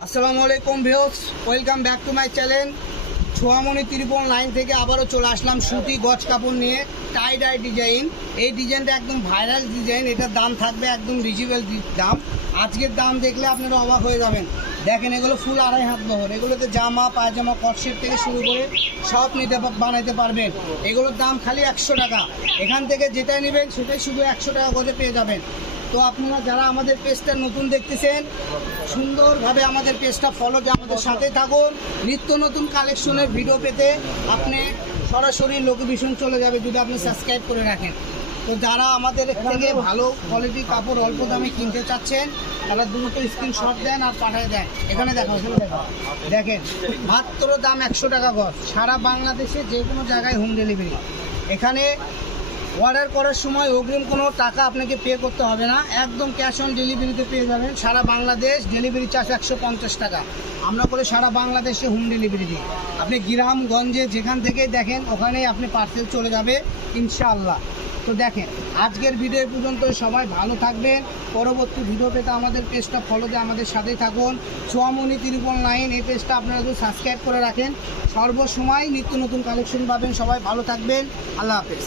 আসসালামু আলাইকুম viewers, welcome back to my channel. ছোয়ামণি ত্রিপল লাইন থেকে আবারও চলে আসলাম সুতি গজ কাপড় নিয়ে। টাই ডাই ডিজাইন, এই ডিজাইনটা একদম ভাইরাল ডিজাইন। এটার দাম থাকবে একদম রিজনেবল দাম। আজকের দাম দেখলে আপনারা অবাক হয়ে যাবেন। দেখেন, এগুলো ফুল 2.5 হাত বহর। এগুলোতে জামা পায়জামা কটসেট থেকে শুরু করে সব বানাইতে পারবেন। এগুলোর দাম খালি 100 টাকা। এখান থেকে যেটা নেবেন সেটাই শুধু 100 টাকা গজে পেয়ে যাবেন। তো আপনারা যারা আমাদের পেজটা নতুন দেখতেছেন, সুন্দরভাবে আমাদের পেজটা ফলো দিয়ে আমাদের সাথে থাকুন। নিত্য নতুন কালেকশনের ভিডিও পেতে আপনি সরাসরি লোকেশন চলে যাবে যদি আপনি সাবস্ক্রাইব করে রাখেন। তো যারা আমাদের থেকে ভালো কোয়ালিটির কাপড় অল্প দামে কিনতে চাচ্ছেন, তারা দ্রুত স্ক্রিনশট দেন আর পাঠিয়ে দেন। এখানে দেখেন, মাত্র দাম 100 টাকা গজ। সারা বাংলাদেশে যে কোনো জায়গায় হোম ডেলিভারি। এখানে অর্ডার করার সময় অগ্রিম কোনো টাকা আপনাকে পে করতে হবে না, একদম ক্যাশ অন ডেলিভারিতে পেয়ে যাবেন। সারা বাংলাদেশ ডেলিভারি চার্জ 150 টাকা। আমরা করে সারা বাংলাদেশে হোম ডেলিভারি দিই। আপনি গ্রামগঞ্জে যেখান থেকে দেখেন ওখানেই আপনি পার্সেল চলে যাবে ইনশাআল্লাহ। তো দেখেন, আজকের ভিডিও পর্যন্ত সবাই ভালো থাকবেন। পরবর্তী ভিডিও পেতে আমাদের পেজটা ফলো দিয়ে আমাদের সাথেই থাকুন। ছোয়ামণি ত্রিপল লাইন, এই পেজটা আপনারা যদি সাবস্ক্রাইব করে রাখেন, সর্বসময় নিত্য নতুন কালেকশন পাবেন। সবাই ভালো থাকবেন। আল্লাহ হাফেজ।